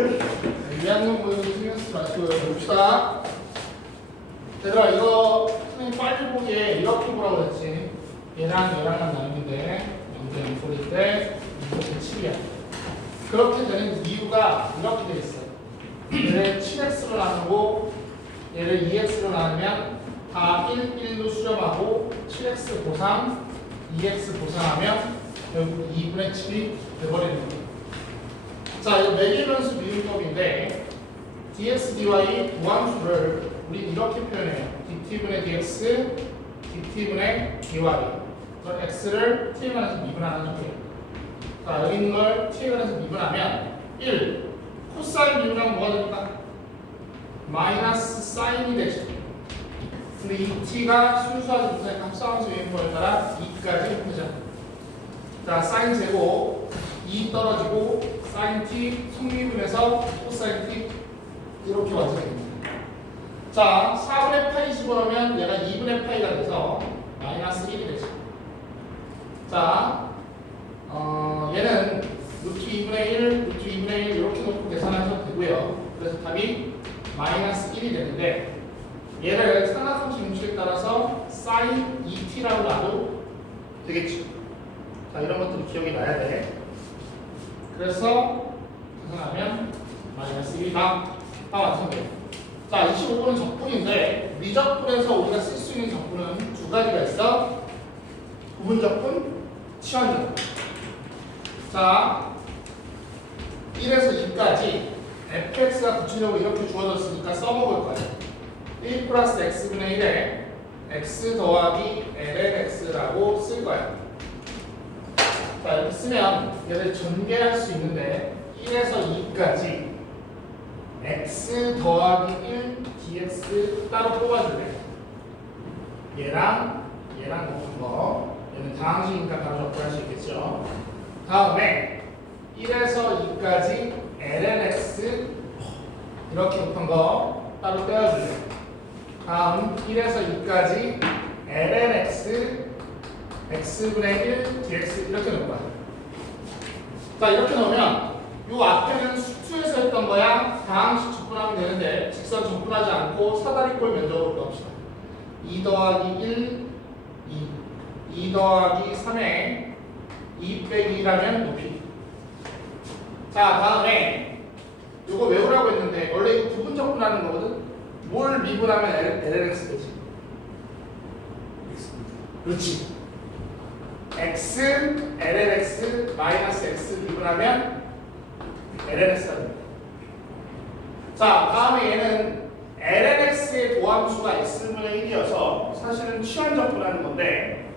2학년 모의고사 신경쓰지 마시고요. 봅시다. 얘들아 이거 선생님 빨리 보기에 이렇게 보라고 했지. 얘랑 얘랑만 나누는데 0대 0소리 때 2분의 7이야. 그렇게 되는 이유가 이렇게 돼 있어. 얘를 7x로 나누고 얘를 2x로 나누면 다 1, 1로 수렴하고 7x 보상, 2x 보상하면 결국 2분의 7이 돼버리는 거예요. 자, 이거 매개변수 미분법인데 dx, dy 무함수를 우리 이렇게 표현해요. dt분의 dx, dt분의 dy. 그럼 x를 t에 관해서 미분하는 형태예요. 자, 여기 있는 걸 t에 관해서 미분하면 1. 코사인 미분하면 뭐가 됩니까? 마이너스 사인이 되죠. 근데 이 t가 순수하지 못한 합성함수 유인법에 따라 2까지 되죠. 자, 사인 제곱 2 떨어지고 사인 t 성미분해서 코사인 t 이렇게 완성이 됩니다. 자, 4분의 파이 집어넣으면 얘가 2분의 파이가 돼서 마이너스 1이 되죠. 자, 얘는 루트 2분의 1, 루트 2분의 1 이렇게 놓고 계산하셔도 되고요. 그래서 답이 마이너스 1이 되는데 얘를 삼각함수 공식에 따라서 sin 2t라고 놔도 되겠죠. 자, 이런 것들이 기억이 나야 돼. 그래서 계산하면 마이너스 1이 다 완성돼요. 자, 25번은 적분인데 미적분에서 우리가 쓸 수 있는 적분은 두 가지가 있어. 부분적분, 치환적분. 자, 1에서 2까지 fx가 구체적으로 이렇게 주어졌으니까 써먹을 거예요. 1 플러스 x분의 1에 x 더하기 lnx라고 쓸 거예요. 자, 이렇게 쓰면 얘를 전개할 수 있는데 1에서 2까지 x 더하기 1 dx 따로 뽑아줄래요. 얘랑 놓은 거, 얘는 다항식이니까 바로 적분할 수 있겠죠. 다음에 1에서 2까지 lnx 이렇게 놓은 거 따로 떼어줄래요. 다음 1에서 2까지 lnx x분의 1 dx 이렇게 놓을 거야. 자, 이렇게 놓으면 이 앞에는 수투에서 했던 거야 다항식 적분하면 되는데 직선 적분하지 않고 사다리꼴 면적으로 넣읍시다. 2 더하기 1, 2 더하기 3에 2 빼기 1하면 높이. 자, 다음에 이거 외우라고 했는데 원래 이거 부분 적분하는 거거든. 뭘 미분하면 lnx 되지? 그렇지. x, lnx, 마이너스 x 미분하면 lnx가 됩니다. 자, 다음에 얘는 lnx의 도함수가 x분의 1이어서 사실은 치환적분하는 건데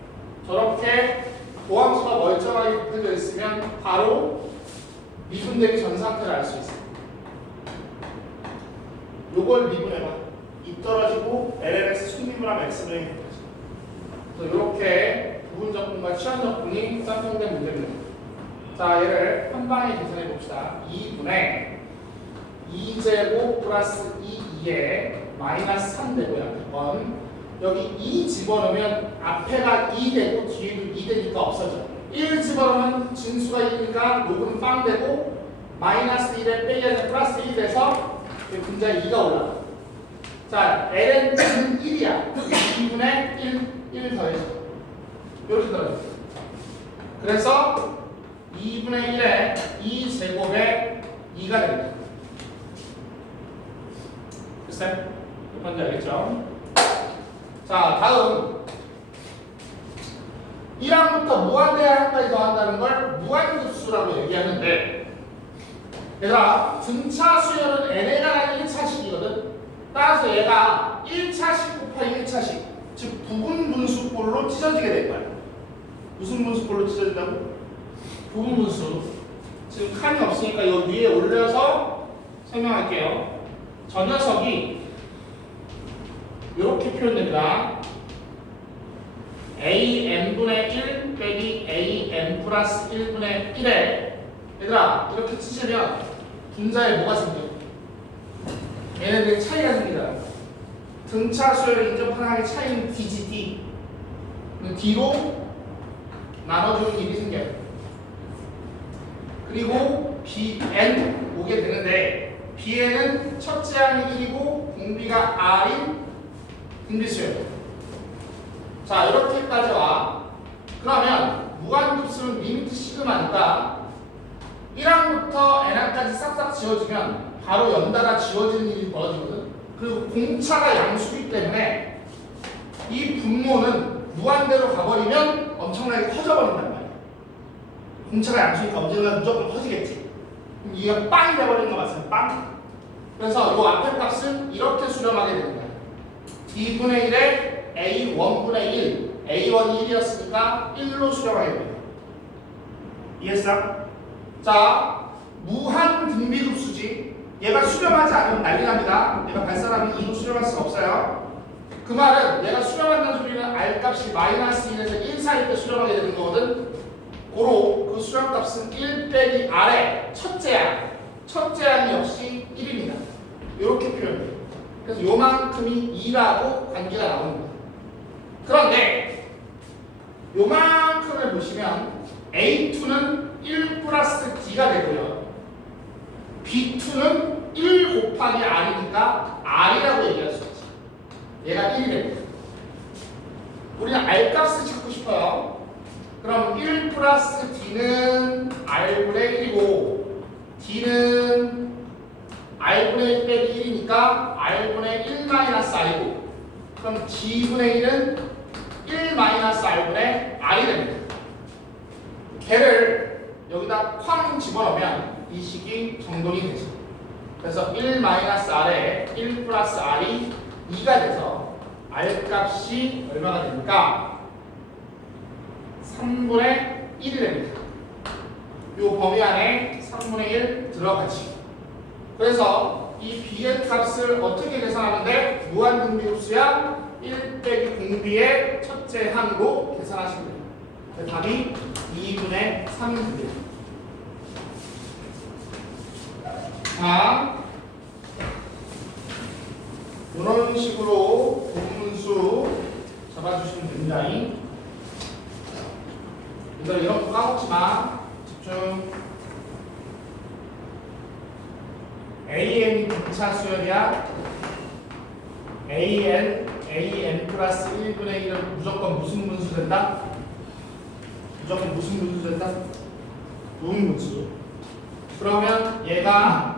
저렇게 도함수가 멀쩡하게 곱해져 있으면 바로 미분되기 전 상태를 알 수 있어요. 요걸 미분해봐. 2 떨어지고 lnx 순미분하면 x분의 1이 되죠. 그래서 이렇게 부분적분과 치환적분이 짝꿍된 문제입니다. 자, 얘를 한 방에 계산해 봅시다. 2분의 2제곱 플러스 2에 마이너스 3 되고요. 100번. 여기 2 집어넣으면 앞에가 2 되고 뒤에도 2 되니까 없어져. 1 집어넣으면 진수가 1이니까 로그는 빵 되고 마이너스 1에 빼기하면 플러스 1이 돼서 분자에 2가 올라가. 자, ln은 1이야. 2분의 1 더해줘. 이렇게 더해줘. 그래서 2분의 1에 2제곱에 2가 됩니다. 글쎄, 뭔지 알겠죠? 자, 다음 1항부터 무한대항까지 더한다는 걸 무한급수라고 얘기하는데 얘들아, 등차 수열은 n에 관한 1차식이거든. 따라서 얘가 1차식 곱하기 1차식, 즉 부분분수꼴로 찢어지게 될 거야. 무슨 분수꼴로 찢어진다고? 부분분수. 지금 칸이 없으니까 여기 위에 올려서 설명할게요. 저 녀석이 이렇게 표현됩니다. am분의 1 빼기 am 플러스 1분의 1에 얘들아, 이렇게 치시면 분자에 뭐가 생겨? 얘네들이 차이가 생기잖아. 등차 수열의 인접하나의 차이는 d지 d. d로 나눠주는 일이 생겨요. 그리고 bn 오게 되는데 B에는 첫째 항이 1이고 공비가 R인 등비수예요. 자, 이렇게까지 와. 그러면 무한급수는 리미트 시그마니까 1항부터 n항까지 싹싹 지워지면 바로 연달아 지워지는 일이 벌어지거든. 그리고 공차가 양수이기 때문에 이 분모는 무한대로 가버리면 엄청나게 커져버린단 말이야. 공차가 양수니까 언젠가 무조건 커지겠지. 그럼 이게 빵이 돼버리는 거 맞습니다. 빵. 그래서 이 앞에 값은 이렇게 수렴하게 되는 거야. D분의 1에 A1분의 1, A1이 1이었으니까 1로 수렴하게 됩니다. 이해했어? 자, 무한 등비급수지. 얘가 수렴하지 않으면 난리 납니다. 얘가 발산하면 2로 수렴할 수가 없어요. 그 말은 얘가 수렴한다는 소리는 R값이 마이너스 1에서 1 사이 때 수렴하게 되는 거거든. 고로 그 수렴값은 1 빼기 R의 첫째 항. 첫째 항이 역시 1입니다. 이렇게 표현해요. 그래서 요만큼이 2라고 관계가 나오는 거예요. 그런데 요만큼을 보시면 A2는 1 플러스 D가 되고요. B2는 1 곱하기 R이니까 R이라고 얘기할 수 있지. 얘가 1이 됩니다. 우리는 R값을 찾고 싶어요. 그럼 1 플러스 D는 R분의 1이고 D는 R분의 1 빼기 1이니까 R분의 1 마이너스 R이고 그럼 D분의 1은 1 마이너스 R분의 R이 됩니다. 걔를 여기다 쾅 집어넣으면 이 식이 정돈이 되죠. 그래서 1 마이너스 R에 1 플러스 R이 2가 돼서 R값이 얼마가 됩니까? 3분의 1이 됩니다. 이 범위 안에 3분의 1 들어가지. 그래서 이 B의 값을 어떻게 계산하는데 무한등비급수야 1 빼기 공비의 첫째 항으로 계산하시면 돼요. 답이 2분의 3입니다. 자, 이런 식으로 분문수 잡아주시면 됩니다. 이걸 이런 거 까먹지 마. 집중. AN이 분차 수열이야. AN 플러스 1분의 1은 무조건 무슨 분수 된다? 무조건 무슨 분수 된다? 무분수. 그러면 얘가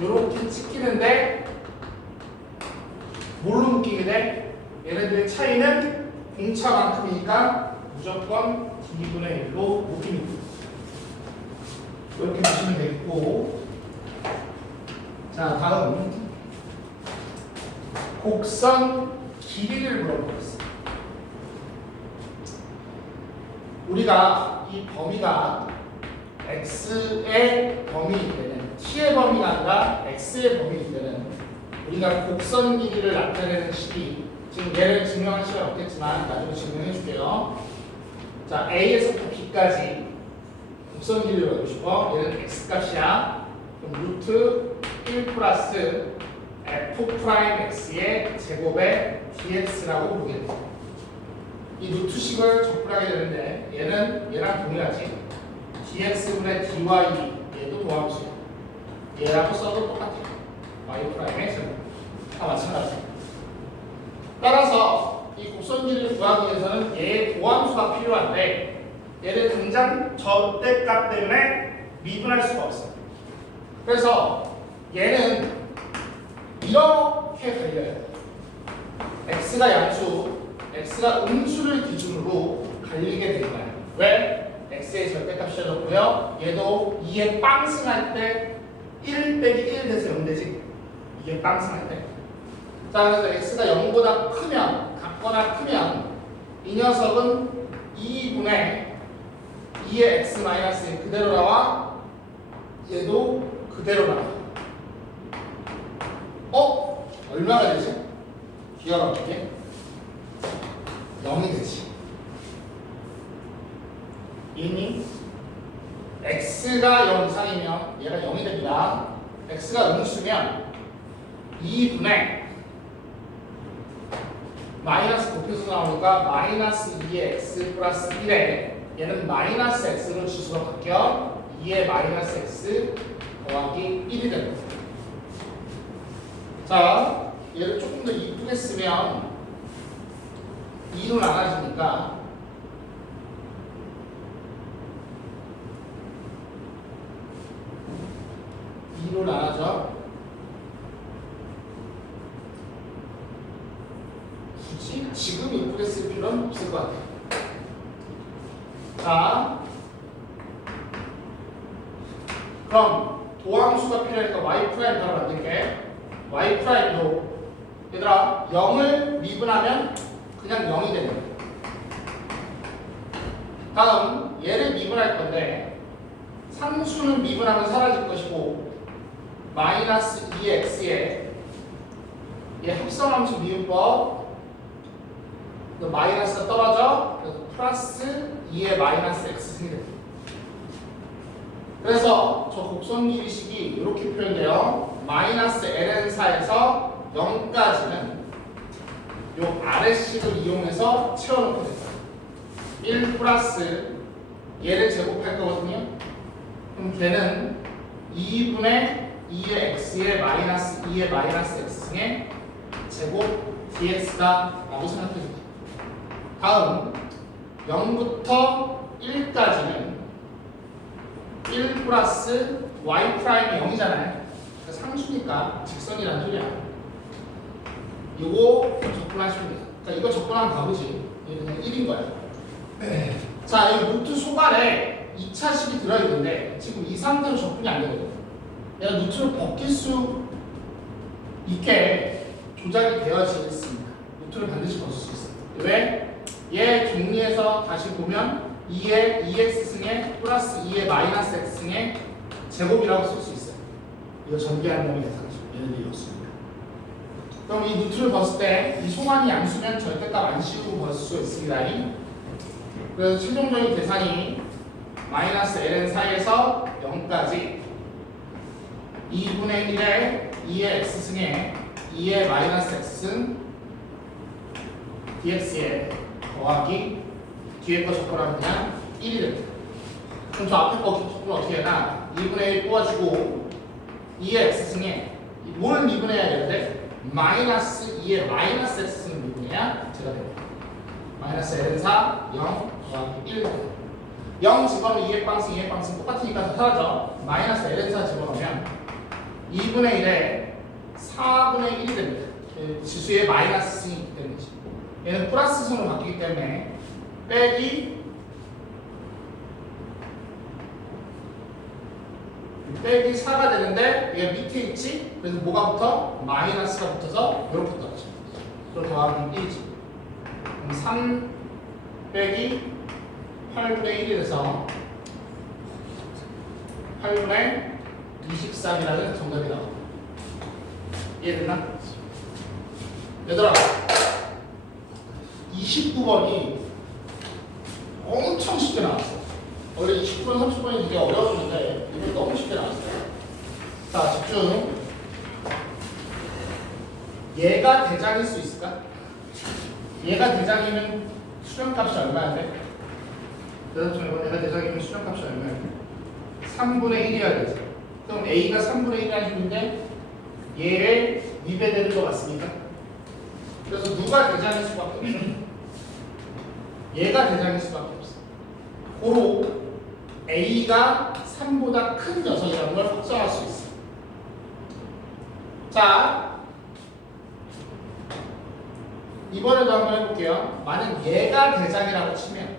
이렇게 찍히는데 뭘로 묶이게 돼? 얘네들의 차이는 공차만큼이니까 무조건 D분의 1로 묶입니다. 이렇게 보시면 되겠고, 자, 다음 곡선 길이를 물어보겠습니다. 우리가 이 범위가 x의 범위일 때는 t의 범위가 아니라 x의 범위일 때는 우리가 곡선 길이를 나타내는 식이 지금 얘를 증명할 시간 없겠지만 나중에 증명해 줄게요. 자, A에서부터 B까지 곡선 길이를 알고 싶어. 얘는 x값이야. 그럼 루트 1 플러스 f 프라임 x의 제곱의 dx라고 보게 됩니다. 이 루트식을 접근하게 되는데 얘는 얘랑 동일하지. dx분의 dy 얘도 도함수야. 얘라고 써도 똑같아요. y 프라임의 제곱 다 마찬가지야. 따라서 이 곡선 길이를 구하기 위해서는 얘의 도함수가 필요한데 얘를 당장 절대값 때문에 미분할 수가 없어요. 그래서 얘는 이렇게 갈려요. x가 양수, x가 음수를 기준으로 갈리게 되는 거예요. 왜? x의 절대값이 져졌고요. 얘도 2에 빵승할 때 1 빼기 1 돼서 0 되지. 2에 빵승할 때. 자, 그래서 x가 0보다 크면, 같거나 크면 이 녀석은 2분의 2의 x 마이너스 1 그대로 나와. 얘도 그대로 나와. 얼마가 되지? 기가 막히게 0이 되지. 이니 x가 0 이상이면 얘가 0이 됩니다. x가 음수면 2분의 마이너스 곱해서 나오니까 마이너스 2의 x 플러스 1에 얘는 마이너스 x로 지수가 바뀌어 2의 마이너스 x 더하기 1이 됩니다. 자, 얘를 조금 더 이쁘게 쓰면 2로 나눠지니까 2로 나눠져. 굳이 지금 이쁘게 쓸 필요는 없을 것 같아요. 자, 그럼 도함수가 필요하니까 y 프라임 바로 만들게. y 프라임도 얘들아 0을 미분하면 그냥 0이 되는 거야. 다음 얘를 미분할 건데 상수는 미분하면 사라질 것이고 마이너스 2x에 얘 합성함수 미분법 마이너스가 떨어져. 그래서 플러스 2의 마이너스 x승이 됩니다. 그래서 저 곡선 길이식이 이렇게 표현돼요. 마이너스 ln4에서 0까지는 요 아래식을 이용해서 채워놓게 됐어요. 1 플러스 얘를 제곱할 거거든요. 그럼 걔는 2분의 2의 x의 마이너스 2의 마이너스 x승의 제곱 dx다 라고 생각해줍니다. 다음 0부터 1까지는 1 플러스 y 프라임이 0이잖아요. 상수니까 직선이라는 소리야. 이거 접근하시면 돼요. 자, 이거 접근하면 답이지. 이게 그냥 1인 거야. 자, 이 루트 소반에 2차식이 들어있는데 지금 이 상태로 접근이 안 되거든. 내가 루트를 벗길 수 있게 조작이 되어져 있습니다. 루트를 반드시 벗을 수 있어요. 왜? 얘 정리해서 다시 보면 2의 2x승의 플러스 2의 마이너스 x승의 제곱이라고 쓸 수 있어요. 이거 전개한 놈이 대상이죠. 얘는 이렇습니다. 그럼 이 루트를 벗을 때 이 소만이 양수면 절대값 안 씌우고 벗을 수 있습니다. 그래서 최종적인 계산이 마이너스 ln4에서 0까지 2분의 1의 2의 x승의 2의 마이너스 x승 dx에 더하기 뒤에 거 접근하면 그냥 1이 됩니다. 그럼 저 앞에 거 접근 어떻게 해나 2분의 1 뽑아주고 2의 x승에 뭘 미분해야 되는데 마이너스 2의 마이너스 x승을 미분해야 제가 됩니다. 마이너스 ln4 0 더하기 1 0 집어넣으면 2의 빵승 2의 빵승 똑같으니까 사라져. 마이너스 ln4 집어넣으면 2분의 1에 4분의 1이 됩니다. 지수의 마이너스 승이 있기 때문이지. 얘는 플러스 승으로 바뀌기 때문에 빼기 4가 되는데 얘가 밑에 있지? 그래서 뭐가 붙어? 마이너스가 붙어서 이렇게 떨어져. 그걸 더하면 1이지. 그럼 3 빼기 8분의 1이 돼서 8분의 23이라는 정답이 나옵니다. 이해됐나? 얘들아 29번이 엄청 쉽게 나왔어. 원래 29번, 30번이 되게 어려웠는데 이건 너무 쉽게 나왔어요. 자, 집중. 얘가 대장일 수 있을까? 얘가 대장이면 수렴값이 얼마인데? 그래서 얘가 대장이면 수렴값이 얼마인데? 3분의 1이어야 되지. 그럼 A가 3분의 1이라는 식인데 얘를 위배되는 것 같습니까? 그래서 누가 대장일 수밖에 없어? 얘가 대장일 수밖에 없어. 고로 A가 3보다 큰 녀석이라는 걸 확정할 수 있어. 자, 이번에도 한번 해볼게요. 만약 얘가 대장이라고 치면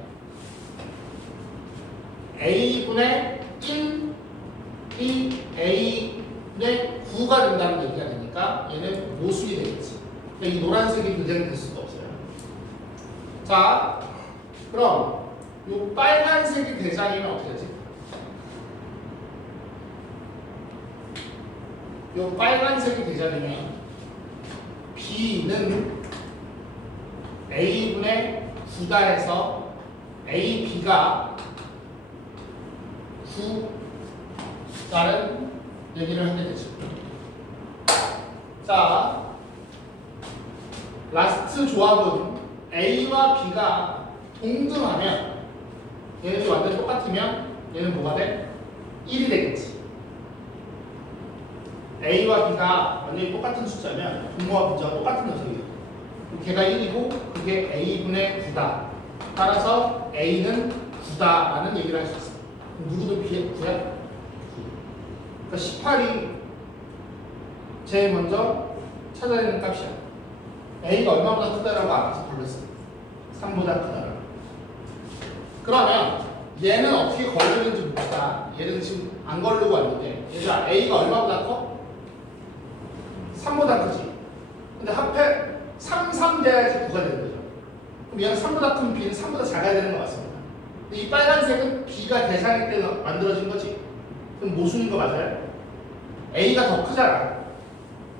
A분의 1이 A분의 9가 된다는 얘기가 되니까 얘는 모순이 되겠지. 이 노란색이 대장이 될 수가 없어요. 자, 그럼 이 빨간색이 대장이면 어떻게 되지? 이 빨간색이 대장이면 B는 A분의 9다 해서 AB가 9다는 얘기를 하게 되죠. 자, 라스트 조합은 A와 B가 동등하면 얘네들이 완전 똑같으면 얘는 뭐가 돼? 1이 되겠지. A와 B가 완전히 똑같은 숫자면 분모와 분자가 똑같은 녀석이에요. 걔가 1이고 그게 A분의 9다. 따라서 A는 9다라는 얘기를 할 수 있어요. 누구도 9야? 그러니까 18이 제일 먼저 찾아야 되는 값이야. A가 얼마보다 크다라고 알아서 걸렸어. 3보다 크다라고. 그러면 얘는 어떻게 걸리는지 봅시다. 얘는 지금 안 걸리고 왔는데 얘가 A가 얼마보다 커? 3보다 크지. 근데 합해 3 돼야지 9가 되는 거죠. 그럼 얘는 3보다 큰 B는 3보다 작아야 되는 거 맞습니다. 근데 이 빨간색은 B가 대상일 때 만들어진 거지. 그럼 모순인 거 맞아요? A가 더 크잖아.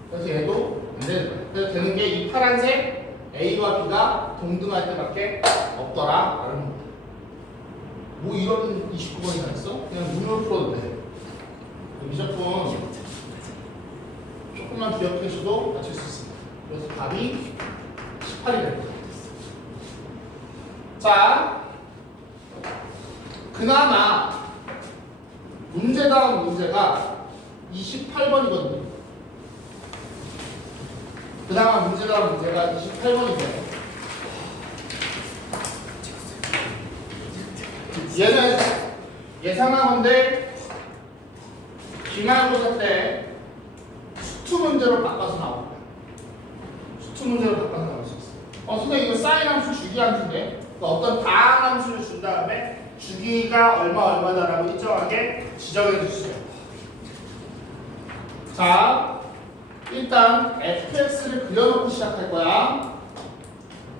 그래서 얘도 안 되는 거야. 그래서 되는 게 이 파란색 A와 B가 동등할 때밖에 없더라 라는 겁니다. 뭐 이런 29번이 다 있어? 그냥 눈으로 풀어도 돼. 미적분 조금만 기억해줘도 맞출 수 있습니다. 그래서 답이 18이 됩니다. 자, 그나마 문제다운 문제가 28번이거든요. 그나마 문제다운 문제가 28번인데 얘는 예상하건대 기말고사 때 수투 문제로 바꿔서 나옵니다. 수투 문제로 바꿔서 나올 수 있어요. 선생님 이거 사인 함수 주기 함수인데 그러니까 어떤 다항 함수를 준 다음에 주기가 얼마다라고 일정하게 지정해 주세요. 자, 일단 fx를 그려놓고 시작할 거야.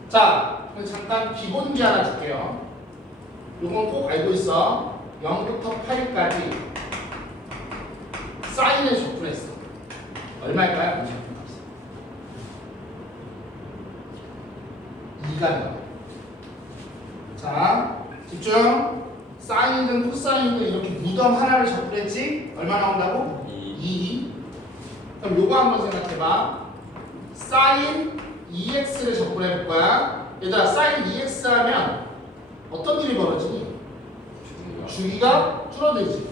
자, 그럼 잠깐 기본기 하나 줄게요. 요건 꼭 알고 있어. 0부터 8까지 사인을 적분했어. 얼마일까요? 2가 나와요. 자, 집중. 사인이든 코사인이든 이렇게 무덤 하나를 적분했지? 얼마 나온다고? 2. 그럼 요거 한번 생각해봐. 사인 2x를 적분해볼 거야. 얘들아, 사인 2x 하면 어떤 일이 벌어지니? 주기가 줄어들지.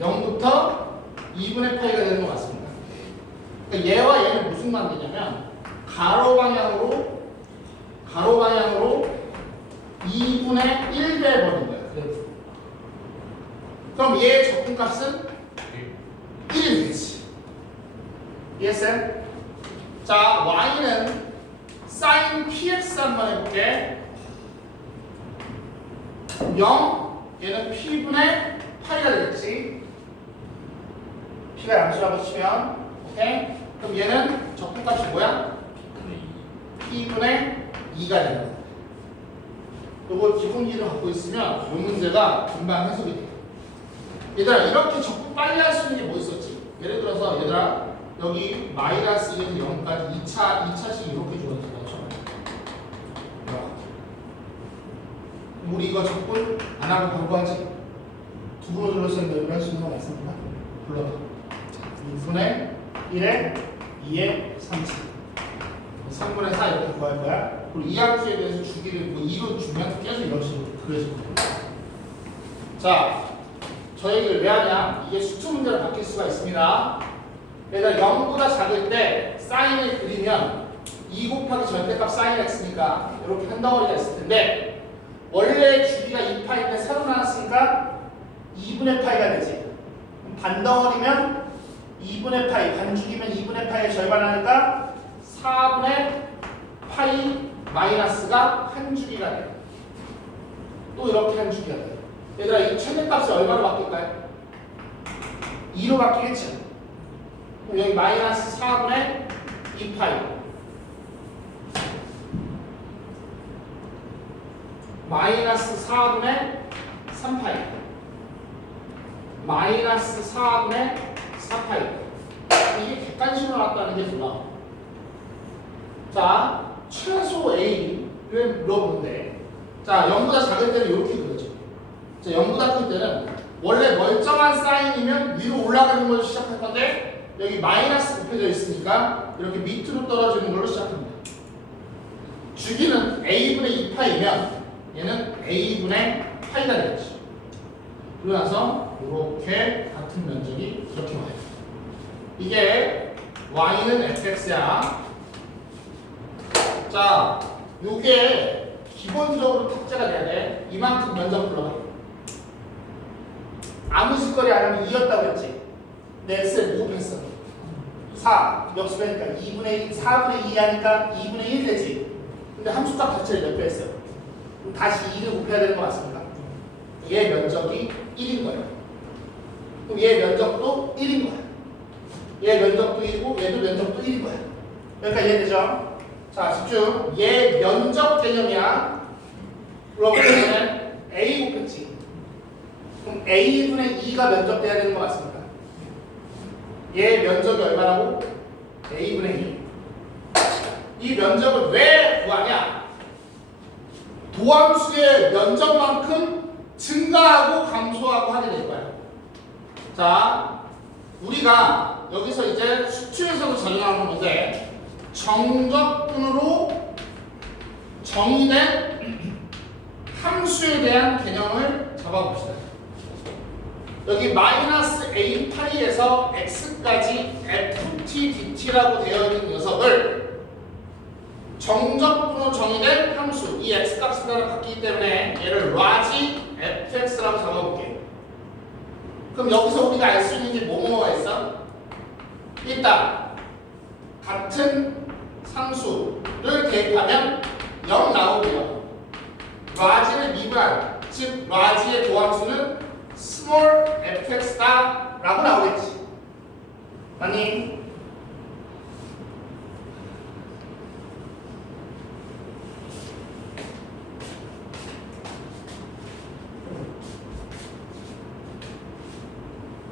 0부터 2분의 파이가 되는 거 맞습니다. 그러니까 얘와 얘는 무슨 관계냐면 가로 방향으로 2분의 1배 버린 거야. 그럼 얘의 적분값은 1이 되겠지. 이해했어요? 자, y는 sin px 한번 해볼게. 0, 얘는 p분의 파이가 되겠지. p가 양수라고 치면, 오케이? 그럼 얘는 적분값이 뭐야? p분의 2가 되는 거야. 요거 기본기를 갖고 있으면 이 문제가 금방 해석이 돼요. 얘들아, 이렇게 적분 빨리 할 수 있는 게 뭐 있었지? 예를 들어서 얘들아, 여기 마이너스 1에서 0까지 2차씩 이렇게 주어진 것처럼. 우리 이거 적분 안 하고 바로 하지? 두 번을 눌러서 내부를 할 수 있는 거 맞습니다. 불러봐. 2분의 1에 2에 3차. 3분의 4 이렇게 구할 거야. 그리고 이 함수에 대해서 주기를 뭐 2로 주면 계속 이런 식으로 그려질 거야. 자, 저 얘기를 왜 하냐? 이게 수투 문제로 바뀔 수가 있습니다. 얘가 0보다 작을 때 사인을 그리면 2 곱하기 절대값 사인 x니까 이렇게 한 덩어리가 있을 텐데 원래 주기가 2파인데 새로 나왔으니까 2분의 파이가 되지. 반덩어리면 2분의 파이, 반주기면 2분의 파이의 절반 하니까 4분의 파이 마이너스가 한 주기가 돼. 또 이렇게 한 주기가 돼. 얘들아, 이 최대값이 얼마로 바뀔까요? 2로 바뀌겠지. 그럼 여기 마이너스 4분의 2파이 마이너스 4분의 3파이 마이너스 4분의 4파이 이게 객관식으로 나왔다는 게 좋아. 자, 최소 A를 물어보는데 자, 0보다 작을 때는 이렇게 그려져. 자, 0보다 클 때는 원래 멀쩡한 사인이면 위로 올라가는 걸로 시작할 건데 여기 마이너스 곱해져 있으니까 이렇게 밑으로 떨어지는 걸로 시작합니다. 주기는 A분의 2파이면 얘는 A분의 파이가 되겠죠. 그러고 나서 이렇게 같은 면적이 이렇게 와요. 이게 y는 fx야. 자, 요게 기본적으로 탑재가 돼야 돼. 이만큼 면적 불러봐. 아무 짓거리 안 하면 2였다고 했지. 내 x에 뭐 곱했어? 4. 역수배니까 2분의 1, 4분의 2 하니까 2분의 1 되지. 근데 함수값 자체를 몇 배 했어요? 그럼 다시 2를 곱해야 되는 거 맞습니까? 얘 면적이 1인 거예요. 그럼 얘 면적도 1인 거야. 얘 면적도 1이고 얘도 면적도 1인 거야. 여기까지 이해되죠? 자, 집중. 얘 면적 개념이야. 그러면 A 곱했지. 그럼 A분의 2가 면적돼야 되는 거 맞습니까? 얘 면적이 얼마라고? A분의 2. 이 면적을 왜 구하냐? 도함수의 면적만큼 증가하고 감소하고 하게 될 거야. 자, 우리가 여기서 이제 수투에서도 자주 나오는 건데 정적분으로 정의된 함수에 대한 개념을 잡아봅시다. 여기 마이너스 a 파이에서 x까지 ft dt라고 되어 있는 녀석을 정적분으로 정의된 함수, 이 x값에 따라 바뀌기 때문에 얘를 라지 fx라고 잡아볼게. 그럼 여기서 우리가 알 수 있는 게 뭐뭐가 있어? 일단 같은 상수를 대입하면 0 나오고요. 라지를 미분한, 즉 라지의 도함수는 small fx다 라고 나오겠지. 아니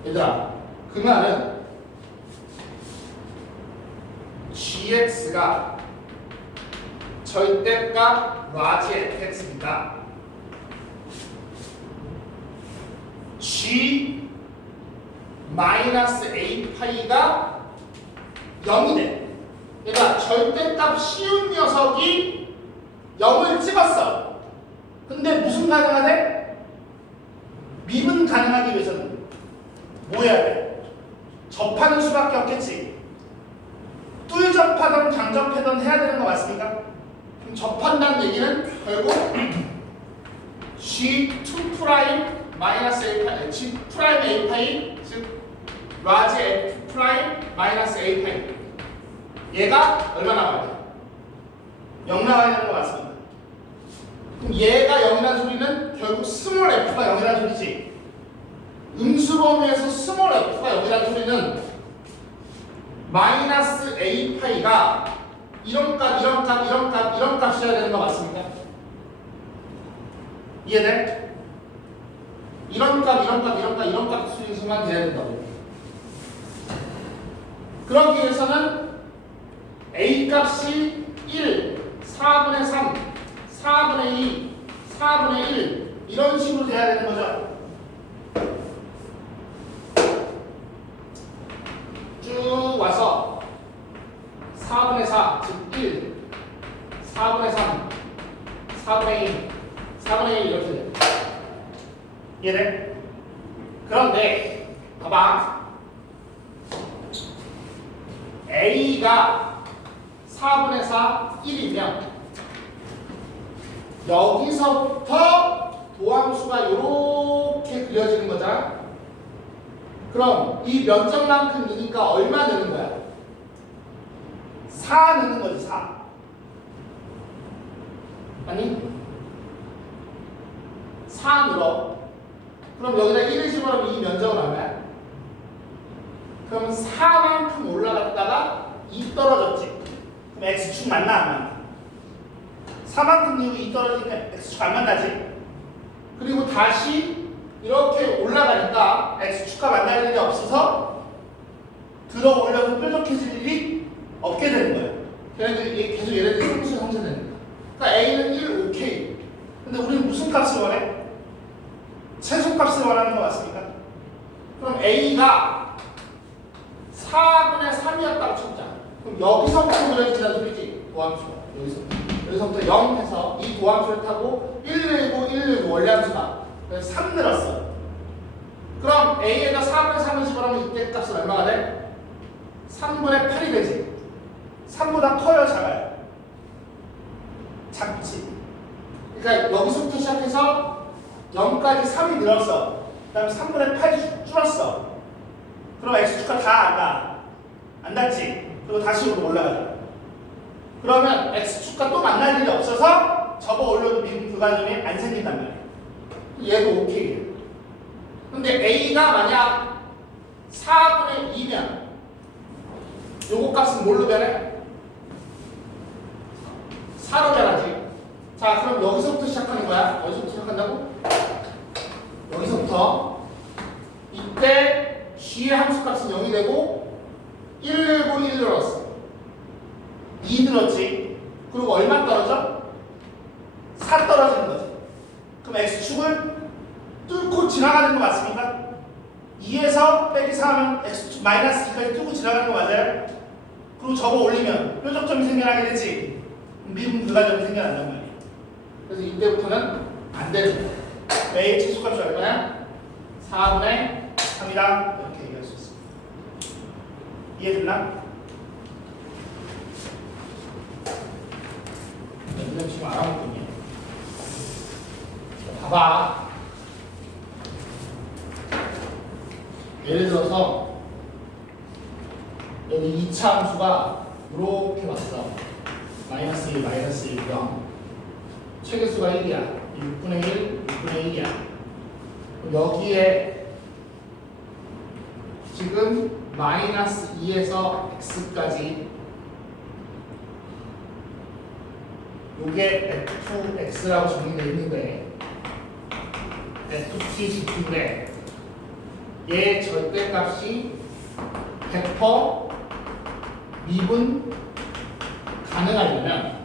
얘들아, 그 말은 gx가 절대값 라지 fx입니다. g 마이너스 a 파이가 0이 돼. 그러니까 절대값 쉬운 녀석이 0을 찍었어. 근데 무슨 가능하대? 미분 가능하기 위해서는 뭐 해야 돼? 접하는 수밖에 없겠지. 뚫 접하던 장 접하던 해야 되는 거 맞습니까? 그럼 접한다는 얘기는 결국 G2 프라임 마이너스 A 파이, G 프라임 A 파이, 즉 라지 F 프라임 마이너스 A 파이. 얘가 얼마 나와야 돼? 0 나와야 되는 거 맞습니다. 그럼 얘가 0이라는 소리는 결국 스몰 F가 0이라는 소리지. 음수 범위에서 스몰 F가 0이라는 소리는 마이너스 A 파이가 이런 값, 이런 값, 이런 값, 이런 값이어야 되는 거 맞습니까? 이해돼? 이런 값, 이런 값, 이런 값, 이런 값 수준에서만 돼야 된다고. 그러기 위해서는 A 값이 1, 4분의 3, 4분의 2, 4분의 1 이런 식으로 돼야 되는 거죠. 쭉 와서 4분의 4, 즉 1, 4분의 3, 4분의 2, 4분의 1 이렇게 돼. 이해돼? 그런데 봐봐. A가 4분의 4, 1이면 여기서부터 도함수가 이렇게 그려지는 거잖아. 그럼 이 면적만큼 넣으니까 얼마 넣는 거야? 4 넣는 거지. 4. 아니 4 늘어. 그럼 여기다 1을 집어넣으면 이 면적은 얼마야? 그럼 4만큼 올라갔다가 2 떨어졌지. 그럼 x축 맞나 안 맞나? 4만큼 이후 2 떨어지니까 x축 안 만나지. 그리고 다시 이렇게 올라가니까 x축과 만날 일이 없어서 들어 올려서 뾰족해질 일이 없게 되는 거예요. 걔네들이 계속 얘네들이 상수에 상쇄되는 거야. 그러니까 a는 1, 오케이. 근데 우리는 무슨 값을 원해? 최소값을 원하는 거 맞습니까? 그럼 a가 4분의 3이었다고 쳤자. 그럼 여기서부터 그려진다는 소리지. 도함수가 여기서부터 0 해서 이 도함수를 타고 1 늘고 1 늘고 원래 함수가 그래서 3 늘었어. 그럼 a에다 4분의 3을 집어넣으면 이때 값은 얼마가 돼? 3이 늘었어. 그 다음에 3분의 8이 줄었어. 그럼 x축과 다 안 닿아. 안 닿지? 그리고 다시 올라가자. 그러면 x축과 또 만날 일이 없어서 접어 올려도 미분 불가점이 안 생긴단 말이야. 얘도 오케이야. 근데 a가 만약 4분의 2면 요거 값은 뭘로 변해? 4로 변하지. 자, 그럼 여기서부터 시작하는 거야. 여기서부터 시작한다고? 여기서부터 이때 g의 함수값은 0이 되고 1 늘고 1 늘었어. 2 늘었지. 그리고 얼마 떨어져? 4 떨어지는 거지. 그럼 x축을 뚫고 지나가는 거 맞습니까? 2에서 빼기 4하면 x축 마이너스 2까지 뚫고 지나가는 거 맞아요? 그리고 접어 올리면 뾰족점이 생겨나게 되지. 미분 불가점이 생겨난단 말이야. 그래서 이때부터는 안 되는 거야. a 최소값이 얼마야? 4분의 3이다. 이렇게 얘기할 수 있어. 이해됐나? 이건 지금 알아먹거든요. 봐봐. 예를 들어서 여기 2차 함수가 이렇게 왔어. 마이너스 1, 마이너스 1, 0. 최계수가 1이야. 6분의 1, 6분의 1이야. 여기에 지금 마이너스 2에서 x까지 요게 fx라고 정의되어 있는데 ft gt인데 얘 절대값이 100% 미분 가능하려면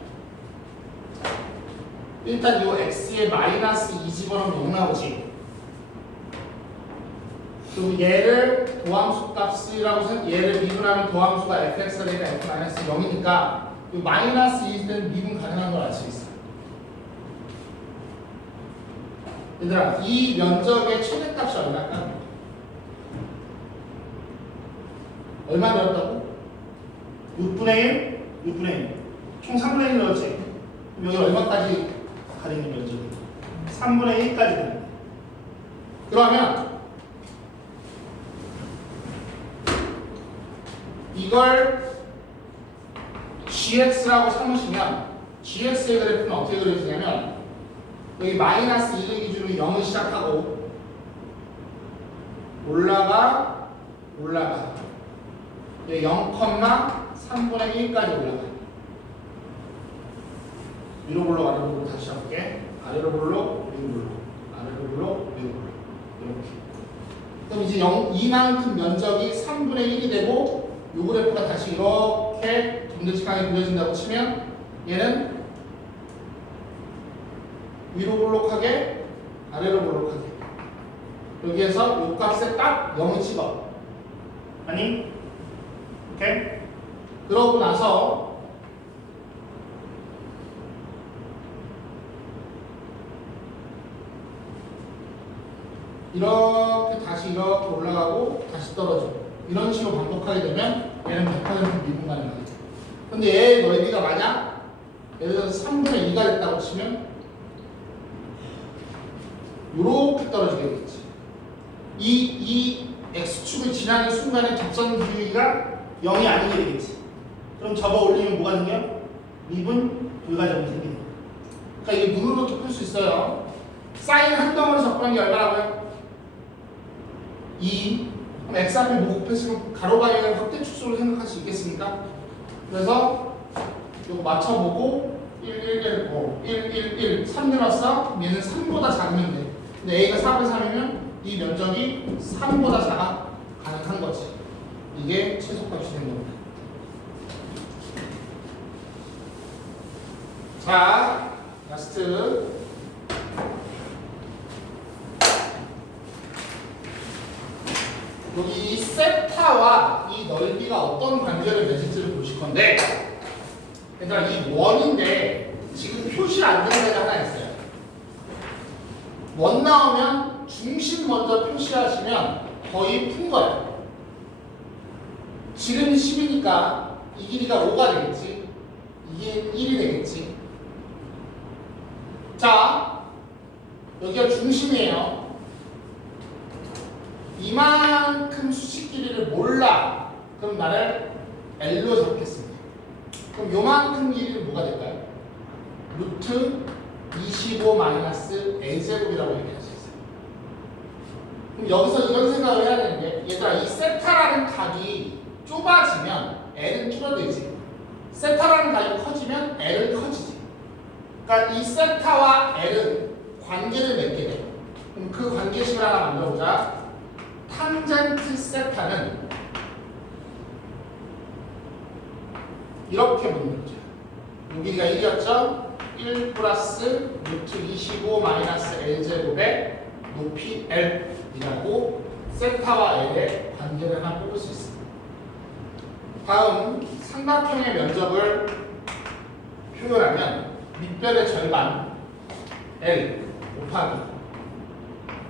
일단 요 x에 마이너스 2 집어넣으면 0 나오지. 그리고 얘를 도함수 값이라고 얘를 미분하면 도함수가 fx가 되니까 f 마이너스 0이니까 요 마이너스 2일 때는 미분 가능한 걸 알 수 있어. 얘들아, 이 면적의 최대값이 얼마일까? 얼마 늘었다고? 6분의 1? 6분의 1. 총 3분의 1 넣었지? 그럼 여기 얼마까지 가리는 면적이? 3분의 1까지 가는. 그러면 이걸 gx라고 삼으시면 gx의 그래프는 어떻게 그려지냐면 여기 마이너스 2를 기준으로 0을 시작하고 올라가 여기 0,3분의 1까지 올라가. 위로 볼록 아래로 볼록 다시 해볼게. 아래로 볼록 위로 볼록 아래로 볼록 위로 볼록 이렇게. 그럼 이제 이만큼 면적이 3분의 1이 되고 요 그래프가 다시 이렇게 동대칭하게 그려진다고 치면 얘는 위로 볼록하게 아래로 볼록하게 여기에서 요 값에 딱 0을 집어. 아니? 오케이? 그러고 나서 이렇게 다시 이렇게 올라가고 다시 떨어져. 이런 식으로 반복하게 되면 얘는 100% 미분 가능하겠죠. 근데 얘의 넓이가 만약 예를 들어서 3분의 2가 됐다고 치면 이렇게 떨어지게 되겠지. 이 x축을 지나는 순간에 접선 기울기가 0이 아니게 되겠지. 그럼 접어 올리면 뭐가 생겨? 미분 불가점이 생기는 거야. 그러니까 이게 문으로도 풀 수 있어요. 사인 한 덩어리 접근한 게 얼마라고요? 2. 그럼 x 앞에 뭐 곱했으면 가로 방향을 확대 축소로 생각할 수 있겠습니까? 그래서 이거 맞춰보고 1, 3 늘었어? 얘는 3보다 작으면 돼. 근데 a가 4분의 3이면 이 면적이 3보다 작아 가능한 거지. 이게 최소값이 된 겁니다. 자, 라스트. 여기 세타와 이 넓이가 어떤 관계를 맺을지를 보실 건데, 그러니까 이 원인데 지금 표시 안 되는 데가 하나 있어요. 원 나오면 중심 먼저 표시하시면 거의 푼 거예요. 지름 10이니까 이 길이가 5가 되겠지. 이게 1이 되겠지. 자, 여기가 중심이에요. 이만큼 수직 길이를 몰라. 그럼 나를 L로 잡겠습니다. 그럼 요만큼 길이는 뭐가 될까요? 루트 25 마이너스 L제곱이라고 얘기할 수 있어요. 그럼 여기서 이런 생각을 해야 되는 게, 얘들아, 이 세타라는 각이 좁아지면 L은 줄어들지. 세타라는 각이 커지면 L은 커지지. 그러니까 이 세타와 L은 관계를 맺게 돼요. 그럼 그 관계식을 하나 만들어보자. 탄젠트 세타는 이렇게 묻는 거죠. 요 길이가 1이었죠? 1 플러스 루트 25 마이너스 L제곱의 높이 L이라고 세타와 L의 관계를 하나 뽑을 수 있습니다. 다음 삼각형의 면적을 표현하면 밑변의 절반 L 곱하기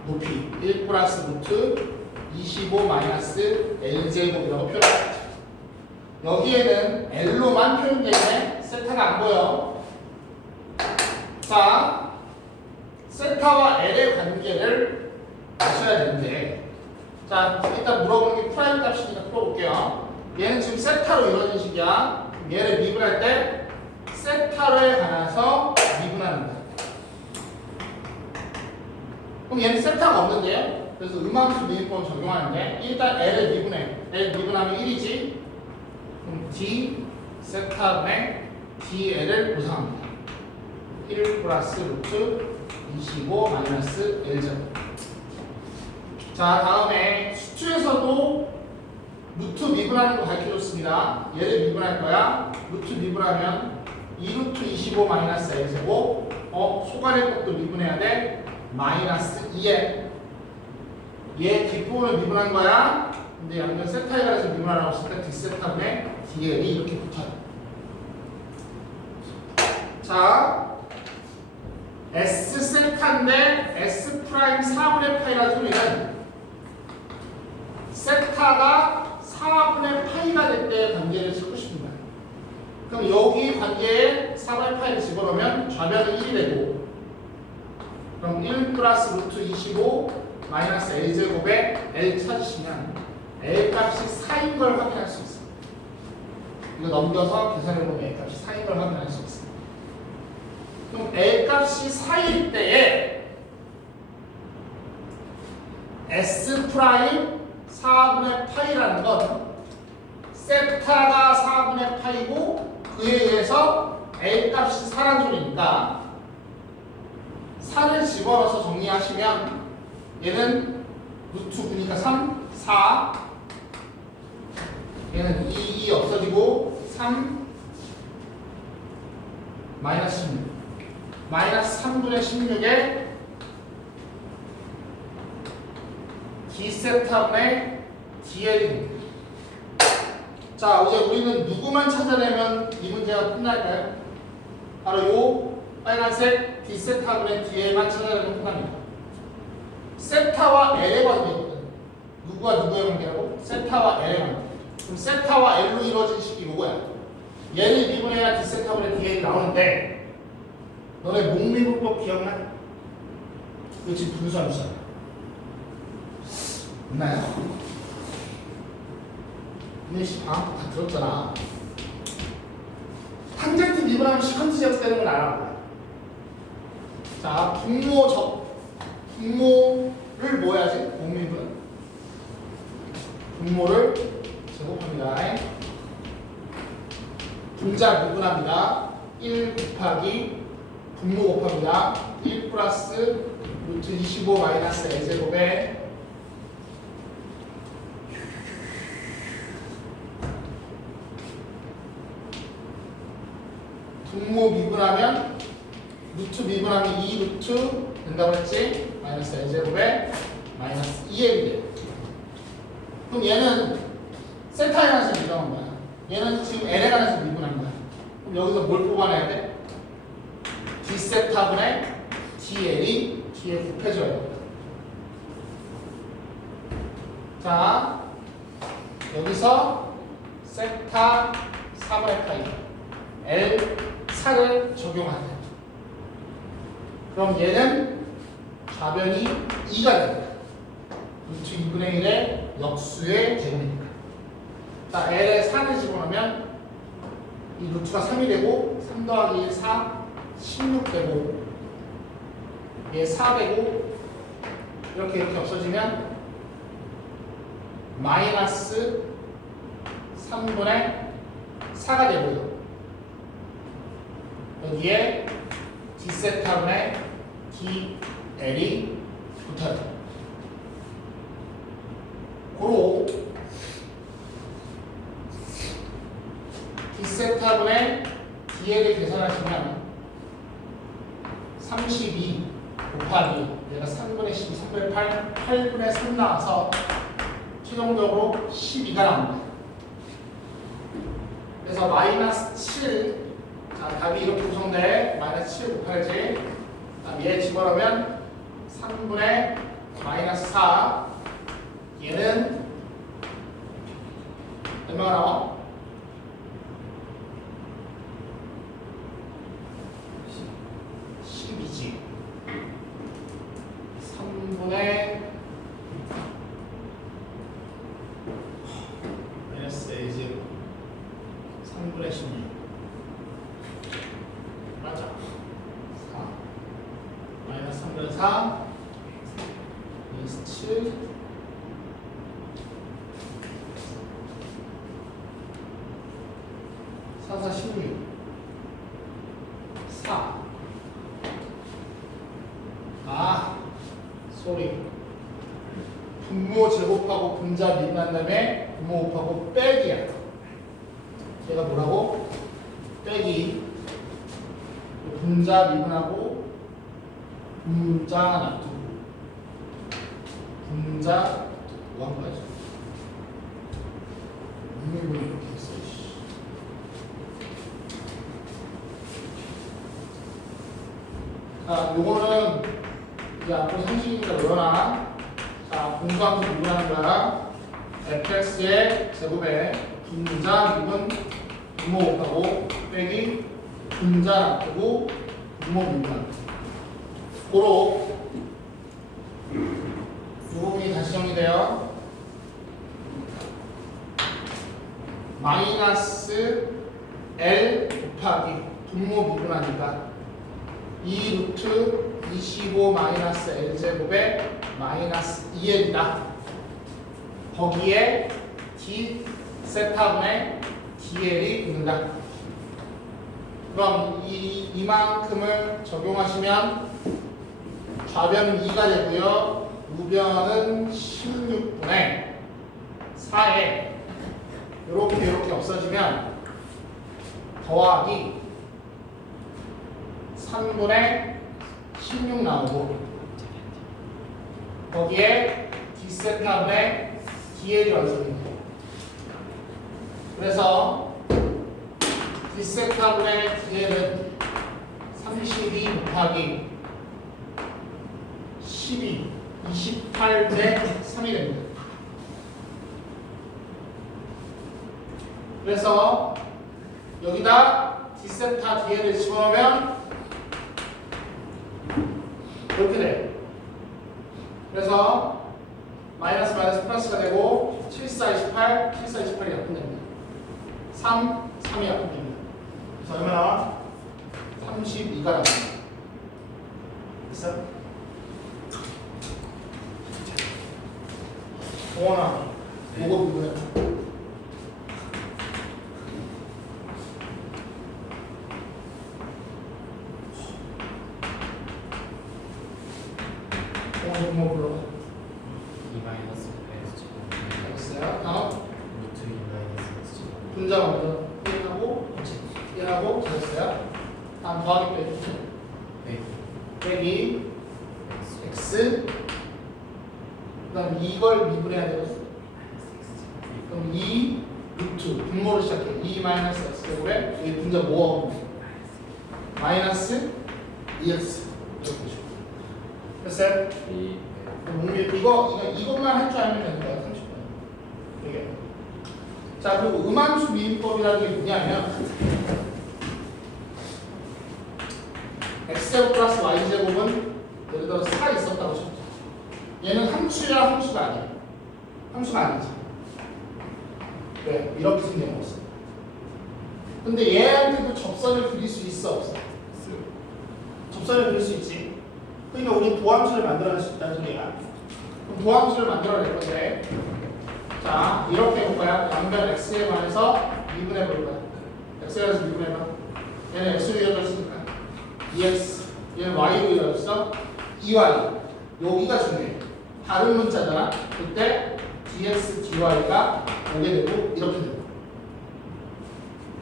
높이 1 플러스 루트 25 마이너스 L제곱이라고 표현합니다. 여기에는 L로만 표현되네. 세타가 안 보여. 자, 세타와 L의 관계를 아셔야 되는데, 자, 일단 물어보는 게 프라임 값이니까 풀어볼게요. 얘는 지금 세타로 이루어진 식이야. 얘를 미분할 때 세타에 관해서 미분하는 거야. 그럼 얘는 세타가 없는데요? 그래서 음함수 미분법을 적용하는데, 일단 L을 미분해. L 미분하면 1이지. 그럼 D 세타분의 DL을 구성합니다. 1 플러스 루트 25 마이너스 L제곱. 자, 다음에 수투에서도 루트 미분하는 거 가르쳐줬습니다. 얘를 미분할 거야. 루트 미분하면 2루트 25 마이너스 L제곱. 소관의 것도 미분해야 돼. 마이너스 2L. 얘 뒷부분을 미분한 거야. 근데 양변 세타에 관해서 미분하라고 했을 때 D세타분의 DL이 이렇게 붙어요. 자, S세타인데 S 프라임 4분의 파이라는 소리는 세타가 4분의 파이가 될 때 관계를 찾고 싶은 거야. 그럼 여기 관계에 4분의 파이를 집어넣으면 좌변은 1이 되고, 그럼 1 플러스 루트 25 마이너스 L제곱에 L 찾으시면 L 값이 4인 걸 확인할 수 있어요. 이거 넘겨서 계산해보면 L 값이 4인 걸 확인할 수 있어요. 그럼 L 값이 4일 때에 S 프라임 4분의 파이라는 건 세타가 4분의 파이고 그에 의해서 L 값이 4란 소리니까 4를 집어넣어서 정리하시면 얘는 루트 9니까 3, 4 얘는 2 없어지고 3 마이너스 16 마이너스 3분의 16에 D세타분의 DL이 됩니다. 자, 이제 우리는 누구만 찾아내면 이 문제가 끝날까요? 바로 요 빨간색 D세타분의 DL만 찾아내면 끝납니다. 세타와 L의 관계거든. 누구와 누구의 관계라고? 세타와 L의 관계. 그럼 세타와 L로 이루어진 식이 뭐야? 얘를 미분해야 D세타분의 DL이 나오는데, 너네 목미분법 기억나? 이거 지금 분수함수잖아. 있나요? 근데 방금 다 들었잖아. 탄젠트 미분하면 시컨트 제곱되는 건 알아. 자, 분모를 뭐 해야지? 목미분. 분모를 제곱합니다. 분자 미분합니다. 1 곱하기 분모 곱합니다. 1 플러스 루트 25 마이너스 L제곱에 분모 미분하면 루트 미분하면 2 루트 된다고 했지? 마이너스 L제곱에 마이너스 2L이 돼요. 그럼 얘는 세타에 관해서 미분한 거야. 얘는 지금 L에 관해서 미분한 거야. 그럼 여기서 뭘 뽑아내야 돼? D세타분의 DL이 뒤에 곱해져요. 자, 여기서 세타 3분의 파이 L 4를 적용하는. 그럼 얘는 좌변이 2가 됩니다. 루트 2분의 1의 역수의 제곱이니까. 자, L에 4를 집어넣으면 이 루트가 3이 되고 3 더하기 1, 4, 16 되고 얘 4 되고 이렇게 없어지면 마이너스 3분의 4가 되고요. 여기에 d세타분의 dl이 붙어요. 고로 d세타분의 dl을 계산하시면 32 곱하기 얘가 3분의 12, 3분의 8, 8분의 3 나와서 최종적으로 12가 나옵니다. 그래서 마이너스 7, 자 답이 이렇게 구성돼. 마이너스 7 곱하지. 그다음 얘 집어넣으면 3분의 마이너스 4. 얘는 얼마가 나와? 12지. 3분의 마이너스 A제곱 3분의 16 맞아. 4 마이너스 3분의 4 마이너스 7 4, 4, 16 4 소리 분모 제곱하고 분자 미분한 다음에 분모 곱하고 빼기야. 얘가 뭐라고? 빼기 분자 미분하고 분자 놔두고 분자 뭐 한 거야? 분모를 이렇게 했어. 자, 요거는 이제 앞으로 상식이니까 외워놔. 자, 분수함수 미분하는 거야. fx의 제곱에 분자 미분 분모 곱하고 빼기 분자 놔두고 분모 미분. 고로 이 부분이 다시 정리돼요. 마이너스 L 곱하기 분모 미분하니까 2 루트 25 마이너스 L제곱에 마이너스 2L이다. 거기에 D 세타분의 DL이 붙는다. 그럼 이만큼을 적용하시면 좌변은 2가 되고요. 우변은 16분의 4에 이렇게 없어지면 더하기 3분의 16 나오고 거기에 d세타분의 dl이 완성입니다. 그래서 d세타분의 dl은 32 곱하기 12, 28대 3이 됩니다. 그래서 여기다 d세타 dl을 집어넣으면 이렇게 돼. 그래서 마이너스 마이너스 플러스가 되고 7, 4, 28, 7, 4, 28이 약분됩니다. 3, 3이 약분됩니다. 그래서 얼마 나와? 32가 나옵니다. 됐어? 동원아, 이거 뭐야? 뭐 불러? 2 마이너스 x 알겠어요? 다음 루트 2 마이너스 x 분자 먼저 1하고 잘했어요? 다음 더하기 빼기 x 그 다음 이걸 미분해야 되거든. 그럼 2 루트 분모를 시작해. 2 마이너스 x 제곱에 여기 분자 모아오면 마이너스 2x 이렇게 줘. 됐어요? 이것만 할 줄 알면 되는 거야. 30분. 이게. 자, 그리고 음함수 미분법이라는 게 뭐냐면 x제곱 플러스 y제곱은 예를 들어 4 있었다고 쳤죠. 얘는 함수야 함수가 아니야. 함수가 아니지. 왜? 이렇게 생겨먹었어. 근데 얘한테도 접선을 그릴 수 있어 없어? 접선을 그릴 수 있지. 그러니까 우리 도함수를 만들어낼 수 있다는 소리야. 그럼 도함수를 만들어낼 건데, 자 이렇게 해볼 거야. 양변 x에 관해서 미분해 볼 거야. x에 관해서 미분해봐. 얘는 x로 이어졌으니까 2x, 얘는 y로 이어졌어. 2y. 여기가 중요해. 다른 문자잖아. 그때 dx, dy가 오게 되고 이렇게 되고.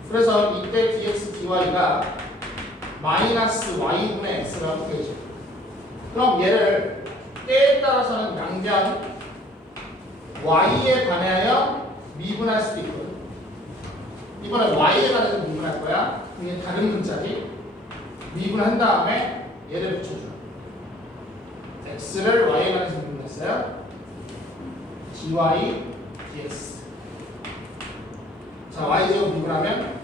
그래서 이때 dx, dy가 마이너스 y분의 x라고 되죠. 그럼 얘를 때에 따라서는 양변 y에 관하여 미분할 수도 있거든. 이번에 y에 관해서 미분할 거야. 이게 다른 문자지. 미분한 다음에 얘를 붙여줘. x를 y에 관해서 미분했어요. dy, dx. 자, y제곱 미분하면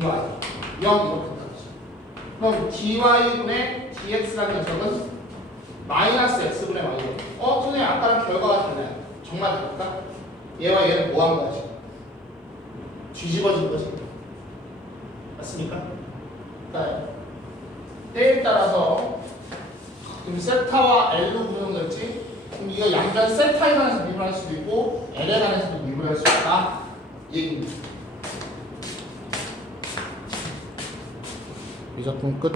2y 0 이렇게 나오죠. 그럼 dy분의 dx라는 녀석은 마이너스 x분의 y거든. 선생님 아까랑 결과가 달라요. 정말 다를까? 얘와 얘는 뭐 한 거야 지금? 뒤집어진 거지. 맞습니까? 그러니까 때에 따라서 그럼 세타와 L로 구분됐지? 그럼 이거 양변 세타에 관해서 미분할 수도 있고 L에 관해서도 미분할 수 있다. 얘기입니다. 이 작품 끝.